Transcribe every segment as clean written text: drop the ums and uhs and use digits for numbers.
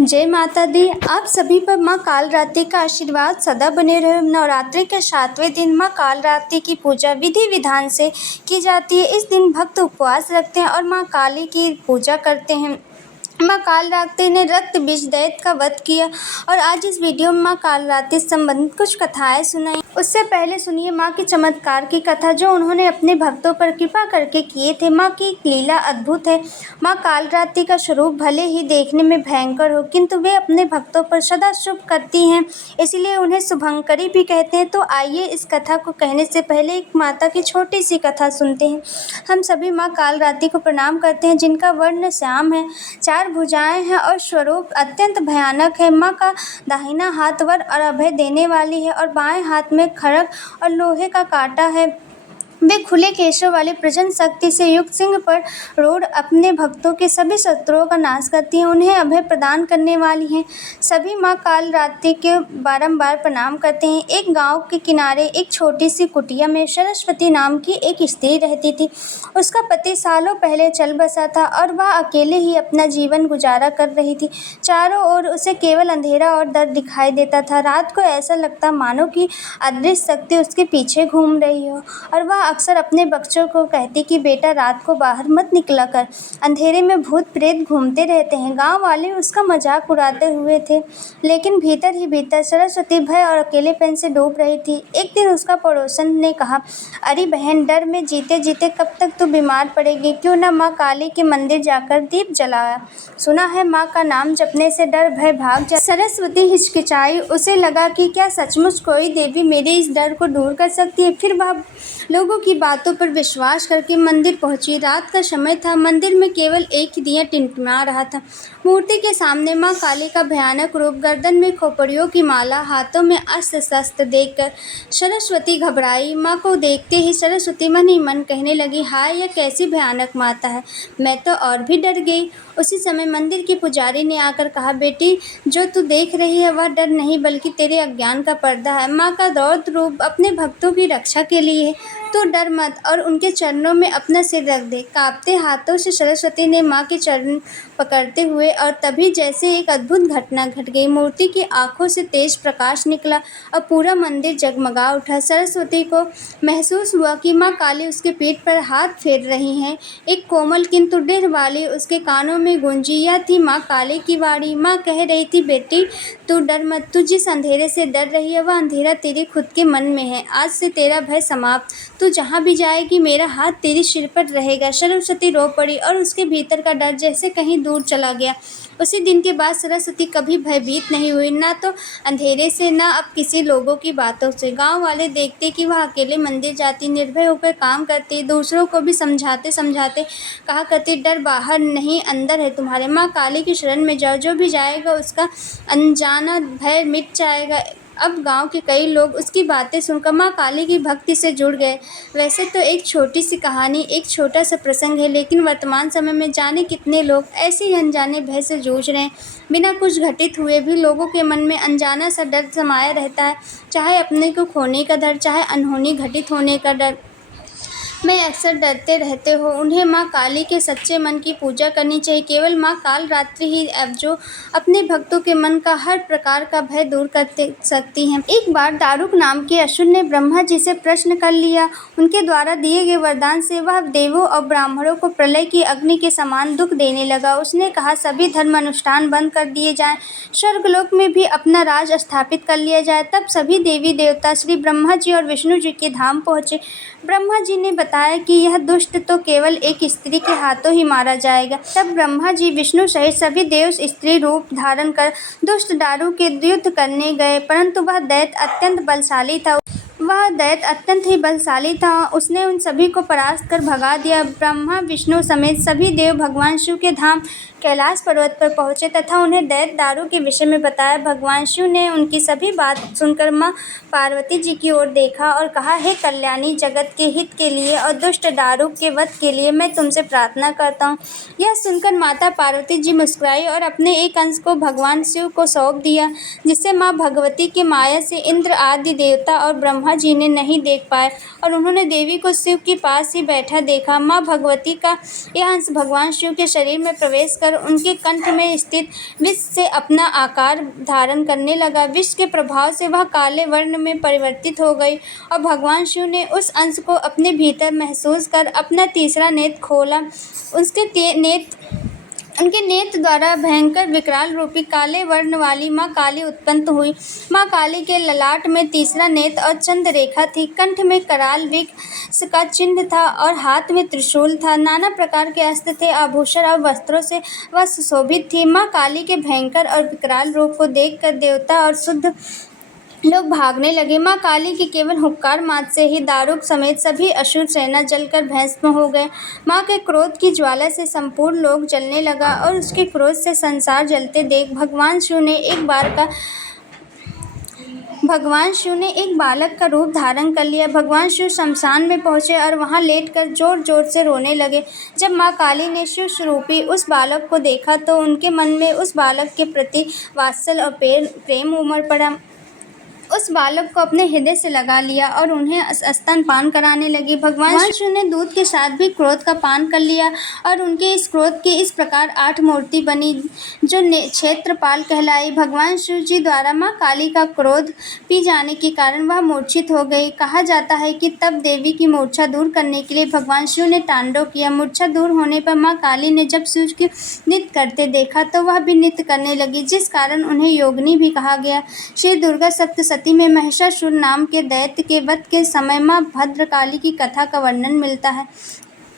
जय माता दी। आप सभी पर माँ कालरात्रि का आशीर्वाद सदा बने रहे। नवरात्रि के 7वें दिन माँ कालरात्रि की पूजा विधि विधान से की जाती है। इस दिन भक्त उपवास रखते हैं और माँ काली की पूजा करते हैं। माँ कालरात्रि ने रक्त बीज दैत्य का वध किया और आज इस वीडियो में माँ कालरात्रि से संबंधित कुछ कथाएं सुनाई। उससे पहले सुनिए माँ की चमत्कार की कथा जो उन्होंने अपने भक्तों पर कृपा करके किए थे। माँ की लीला अद्भुत है। माँ कालरात्रि का स्वरूप भले ही देखने में भयंकर हो, किंतु वे अपने भक्तों पर सदा शुभ करती हैं, इसलिए उन्हें शुभंकरी भी कहते हैं। तो आइए इस कथा को कहने से पहले एक माता की छोटी सी कथा सुनते हैं। हम सभी माँ कालरात्रि को प्रणाम करते हैं, जिनका वर्ण श्याम है, 4 भुजाएं हैं और स्वरूप अत्यंत भयानक है। माँ का दाहिना हाथ वर और अभय देने वाली है और बाएं हाथ में खड्ग और लोहे का कांटा है। वे खुले केशों वाली प्रचंड शक्ति से युक्त सिंह पर रूढ़ अपने भक्तों के सभी शत्रुओं का नाश करती हैं, उन्हें अभय प्रदान करने वाली हैं। सभी माँ कालरात्रि के बारंबार प्रणाम करते हैं। एक गांव के किनारे एक छोटी सी कुटिया में सरस्वती नाम की एक स्त्री रहती थी। उसका पति सालों पहले चल बसा था और वह अकेले ही अपना जीवन गुजारा कर रही थी। चारों ओर उसे केवल अंधेरा और डर दिखाई देता था। रात को ऐसा लगता मानो कि अदृश्य शक्ति उसके पीछे घूम रही हो और वह अक्सर अपने बच्चों को कहती कि बेटा रात को बाहर मत निकला कर, अंधेरे में भूत प्रेत घूमते रहते हैं। गांव वाले उसका मजाक उड़ाते हुए थे, लेकिन भीतर ही भीतर सरस्वती भय और अकेलेपन से डूब रही थी। एक दिन उसका पड़ोसन ने कहा, अरे बहन, डर में जीते जीते कब तक तू बीमार पड़ेगी, क्यों न माँ काली के मंदिर जाकर दीप जलाया। सुना है माँ का नाम जपने से डर भय भाग जाता। सरस्वती हिचकिचाई। उसे लगा कि क्या सचमुच कोई देवी मेरे इस डर को दूर कर सकती है। फिर वह लोगों की बातों पर विश्वास करके मंदिर पहुंची। रात का समय था। मंदिर में केवल एक ही दिया टिमटिमा रहा था। मूर्ति के सामने माँ काली का भयानक रूप, गर्दन में खोपड़ियों की माला, हाथों में अस्त्र शस्त्र देखकर सरस्वती घबराई। माँ को देखते ही सरस्वती मन ही मन कहने लगी, हाय, यह कैसी भयानक माता है, मैं तो और भी डर गई। उसी समय मंदिर के पुजारी ने आकर कहा, बेटी, जो तू देख रही है वह डर नहीं बल्कि तेरे अज्ञान का पर्दा है। माँ का रौद्र रूप अपने भक्तों की रक्षा के लिए है, तो डर मत और उनके चरणों में अपना सिर रख दे। कांपते हाथों से सरस्वती ने माँ के चरण पकड़ते हुए, और तभी जैसे एक अद्भुत घटना घट गई। मूर्ति की आंखों से तेज प्रकाश निकला और पूरा मंदिर जगमगा उठा। सरस्वती को महसूस हुआ कि माँ काली उसके पीठ पर हाथ फेर रही हैं। एक कोमल किंतु दृढ़ वाली उसके कानों में गूंजी। यह थी माँ काली की वाणी। माँ कह रही थी, बेटी, तू डर मत। तू जिस अंधेरे से डर रही है वह अंधेरा तेरे खुद के मन में है। आज से तेरा भय समाप्त। तू जहाँ भी जाएगी मेरा हाथ तेरे सिर पर रहेगा। सरस्वती रो पड़ी और उसके भीतर का डर जैसे कहीं दूर चला गया। उसी दिन के बाद सरस्वती कभी भयभीत नहीं हुई, ना तो अंधेरे से, ना अब किसी लोगों की बातों से। गांव वाले देखते कि वह अकेले मंदिर जाती, निर्भय होकर काम करती, दूसरों को भी समझाते समझाते कहा करती, डर बाहर नहीं अंदर है तुम्हारे। माँ काली की शरण में जाओ, जो भी जाएगा उसका अनजाना भय मिट जाएगा। अब गांव के कई लोग उसकी बातें सुनकर माँ काली की भक्ति से जुड़ गए। वैसे तो एक छोटी सी कहानी, एक छोटा सा प्रसंग है, लेकिन वर्तमान समय में जाने कितने लोग ऐसे ही अनजाने भय से जूझ रहे हैं। बिना कुछ घटित हुए भी लोगों के मन में अनजाना सा डर समाया रहता है, चाहे अपने को खोने का डर, चाहे अनहोनी घटित होने का डर। मैं अक्सर डरते रहते हो। उन्हें माँ काली के सच्चे मन की पूजा करनी चाहिए। केवल माँ कालरात्रि ही अब जो अपने भक्तों के मन का हर प्रकार का भय दूर कर सकती हैं। एक बार दारुक नाम के असुर ने ब्रह्मा जी से प्रश्न कर लिया। उनके द्वारा दिए गए वरदान से वह देवों और ब्राह्मणों को प्रलय की अग्नि के समान दुख देने लगा। उसने कहा, सभी धर्म अनुष्ठान बंद कर दिए जाएं, स्वर्गलोक में भी अपना राज स्थापित कर लिया जाए। तब सभी देवी देवता श्री ब्रह्मा जी और विष्णु जी के धाम पहुँचे। ब्रह्मा जी ने बताया कि यह दुष्ट तो केवल एक स्त्री के हाथों ही मारा जाएगा। तब ब्रह्मा जी विष्णु सहित सभी देव स्त्री रूप धारण कर दुष्ट दारू के युद्ध करने गए, परंतु वह दैत्य अत्यंत बलशाली था। उसने उन सभी को परास्त कर भगा दिया। ब्रह्मा विष्णु समेत सभी देव भगवान शिव के धाम कैलाश पर्वत पर पहुँचे तथा उन्हें दैत्य दारू के विषय में बताया। भगवान शिव ने उनकी सभी बात सुनकर माँ पार्वती जी की ओर देखा और कहा, हे कल्याणी, जगत के हित के लिए और दुष्ट दारू के वध के लिए मैं तुमसे प्रार्थना करता हूँ। यह सुनकर माता पार्वती जी मुस्कुराई और अपने एक अंश को भगवान शिव को सौंप दिया, जिससे माँ भगवती के माया से इंद्र आदि देवता और ब्रह्मा ब्रह्मा जी ने नहीं देख पाए और उन्होंने देवी को शिव के पास ही बैठा देखा। माँ भगवती का यह अंश भगवान शिव के शरीर में प्रवेश कर उनके कंठ में स्थित विष से अपना आकार धारण करने लगा। विष के प्रभाव से वह काले वर्ण में परिवर्तित हो गई और भगवान शिव ने उस अंश को अपने भीतर महसूस कर अपना तीसरा नेत्र खोला। उनके नेत्र द्वारा भयंकर विकराल रूपी काले वर्ण वाली माँ काली उत्पन्न हुई। माँ काली के ललाट में तीसरा नेत्र और चंद्र रेखा थी। कंठ में कराल वृक्ष का चिन्ह था और हाथ में त्रिशूल था। नाना प्रकार के अस्त्र थे। आभूषण और वस्त्रों से वह सुशोभित थी। माँ काली के भयंकर और विकराल रूप को देखकर देवता और शुद्ध लोग भागने लगे। माँ काली की केवल हुक्कार मात्र से ही दारुक समेत सभी असुर सेना जलकर भस्म हो गए। माँ के क्रोध की ज्वाला से संपूर्ण लोक जलने लगा और उसके क्रोध से संसार जलते देख भगवान शिव ने एक बालक का रूप धारण कर लिया। भगवान शिव शमशान में पहुँचे और वहाँ लेटकर जोर जोर से रोने लगे। जब माँ काली ने शिव स्वरूपी उस बालक को देखा तो उनके मन में उस बालक के प्रति वात्सल्य और प्रेम उमड़ पड़ा। उस बालक को अपने हृदय से लगा लिया और उन्हें स्तनपान कराने लगी। भगवान शिव ने दूध के साथ भी क्रोध का पान कर लिया और उनके इस क्रोध की इस प्रकार 8 मूर्ति बनी जो क्षेत्रपाल कहलाई। भगवान शिव जी द्वारा माँ काली का क्रोध पी जाने के कारण वह मूर्छित हो गई। कहा जाता है कि तब देवी की मूर्छा दूर करने के लिए भगवान शिव ने तांडव किया। मूर्छा दूर होने पर माँ काली ने जब शिव की नृत्य करते देखा तो वह भी नृत्य करने लगी, जिस कारण उन्हें योगिनी भी कहा गया। श्री दुर्गा सप्तशती में महिषासुर नाम के दैत्य के वध के समय माँ भद्रकाली की कथा का वर्णन मिलता है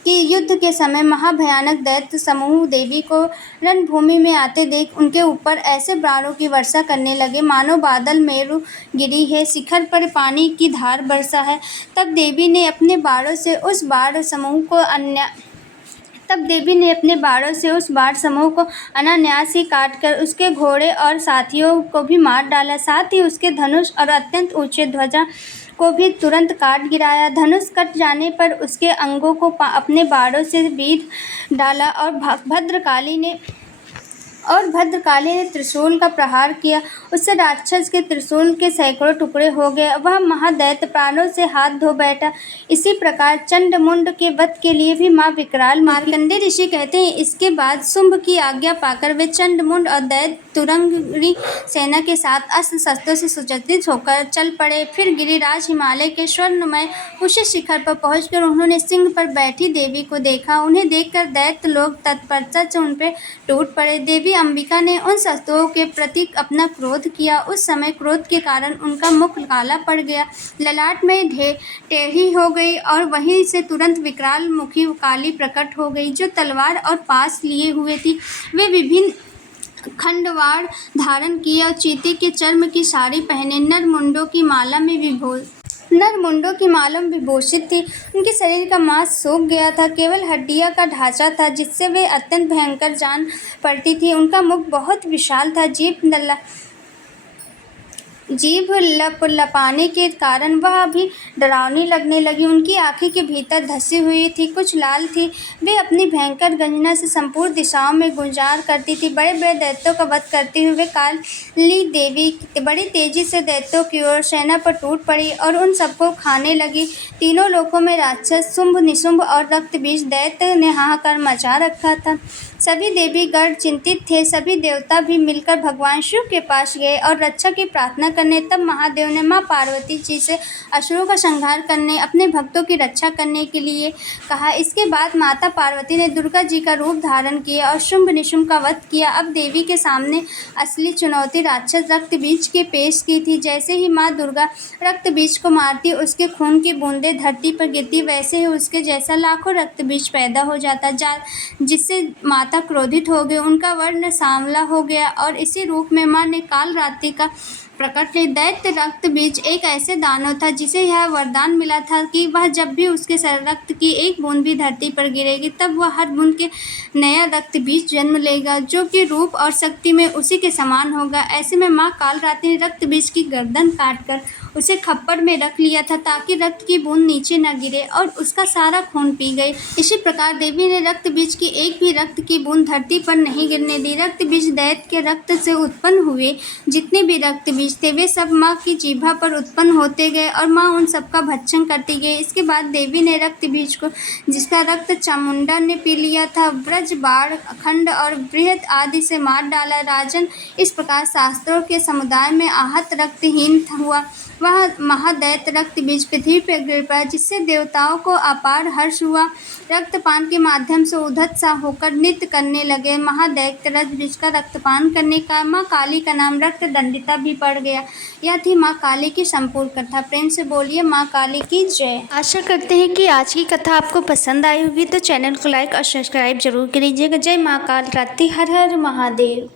कि युद्ध के समय महाभयानक दैत्य समूह देवी को रणभूमि में आते देख उनके ऊपर ऐसे बाणों की वर्षा करने लगे मानो बादल मेरु गिरी है, शिखर पर पानी की धार बरसा है। तब देवी ने अपने बाणों से उस बाण समूह को अनायास ही काटकर उसके घोड़े और साथियों को भी मार डाला। साथ ही उसके धनुष और अत्यंत ऊंचे ध्वजा को भी तुरंत काट गिराया। धनुष कट जाने पर उसके अंगों को अपने बाणों से बीध डाला और भद्रकाली ने त्रिशूल का प्रहार किया। उससे राक्षस के त्रिशूल के सैकड़ों टुकड़े हो गए। वह महादैत्य प्राणों से हाथ धो बैठा। इसी प्रकार चंडमुंड के वध के लिए भी माँ विकराल। मार्कंडेय ऋषि कहते हैं, इसके बाद शुंभ की आज्ञा पाकर वे चंडमुंड और दैत्य तुरंगी सेना के साथ अस्त्र शस्त्रों से सुसज्जित होकर चल पड़े। फिर गिरिराज हिमालय के स्वर्णमय ऊंचे शिखर पर पहुंचकर उन्होंने सिंह पर बैठी देवी को देखा। उन्हें देखकर दैत्य लोग तत्परता से उन पर टूट पड़े। देवी अंबिका ने उन शस्त्रों के प्रति अपना क्रोध किया। उस समय क्रोध के कारण उनका मुख काला पड़ गया, ललाट में टेढ़ी हो गई और वहीं से तुरंत विकराल मुखी काली प्रकट हो गई, जो तलवार और पास लिए हुए थी। वे विभिन्न खंडवार धारण किए और चीते के चर्म की साड़ी पहने नर मुंडों की माला में विभूषित थी। उनके शरीर का मांस सूख गया था, केवल हड्डियां का ढांचा था जिससे वे अत्यंत भयंकर जान पड़ती थी। उनका मुख बहुत विशाल था। जीभ लपाने के कारण वह भी डरावनी लगने लगी। उनकी आंखें के भीतर धसी हुई थी, कुछ लाल थी। वे अपनी भयंकर गर्जना से संपूर्ण दिशाओं में गुंजार करती थी। बड़े बड़े दैत्यों का वध करते हुए काली देवी बड़ी तेजी से दैत्यों की ओर सेना पर टूट पड़ी और उन सबको खाने लगी। तीनों लोकों में राक्षस, शुंभ, निशुंभ और रक्तबीज दैत्य ने हाहाकार मचा रखा था। सभी देवी गण चिंतित थे। सभी देवता भी मिलकर भगवान शिव के पास गए और रक्षा की प्रार्थना करने। तब महादेव ने माँ पार्वती जी से असुरों का संहार करने, अपने भक्तों की रक्षा करने के लिए कहा। इसके बाद माता पार्वती ने दुर्गा जी का रूप धारण किया और शुंभ निशुंभ का वध किया। अब देवी के सामने असली चुनौती राक्षस रक्तबीज के पेश की थी। जैसे ही माँ दुर्गा रक्तबीज को मारती, उसके खून की बूंदें धरती पर गिरती, वैसे ही उसके जैसा लाखों रक्तबीज पैदा हो जाता, जिससे माता क्रोधित हो गई। उनका वर्ण सांवला हो गया और इसी रूप में माँ ने काल रात्रि का प्रकट किया। दैत्य रक्त बीज एक ऐसे दानव था जिसे यह वरदान मिला था कि वह जब भी उसके रक्त की एक बूंद भी धरती पर गिरेगी, तब वह हर बूंद के नया रक्त बीज जन्म लेगा, जो कि रूप और शक्ति में उसी के समान होगा। ऐसे में माँ काल रात्रि ने रक्त बीज की गर्दन काटकर उसे खप्पड़ में रख लिया था ताकि रक्त की बूंद नीचे न गिरे और उसका सारा खून पी गई। इसी प्रकार देवी ने रक्त बीज की एक भी रक्त की बूंद धरती पर नहीं गिरने दी। रक्त बीज दैत्य के रक्त से उत्पन्न हुए जितने भी रक्त बीज बीज थे वे सब माँ की जीभा पर उत्पन्न होते गए और माँ उन सबका भक्षण करती गई। इसके बाद देवी ने रक्त बीज को, जिसका रक्त चामुंडा ने पी लिया था, ब्रज, बाढ़, खंड और बृहद आदि से मार डाला। राजन, इस प्रकार शास्त्रों के समुदाय में आहत रक्तहीन हुआ वह महादैत्य रक्त बीज पृथ्वी पर गिर पड़ा, जिससे देवताओं को अपार हर्ष हुआ। रक्तपान के माध्यम से उद्धत सा होकर नृत्य करने लगे। महादैत्य रक्त बीज का रक्तपान करने का माँ काली का नाम रक्त दंडिता भी पड़ गया। यह थी माँ काली की संपूर्ण कथा। प्रेम से बोलिए माँ काली की जय। आशा करते हैं कि आज की कथा आपको पसंद आई होगी, तो चैनल को लाइक और सब्सक्राइब जरूर कीजिएगा। जय माँ काल रात्रि, हर हर महादेव।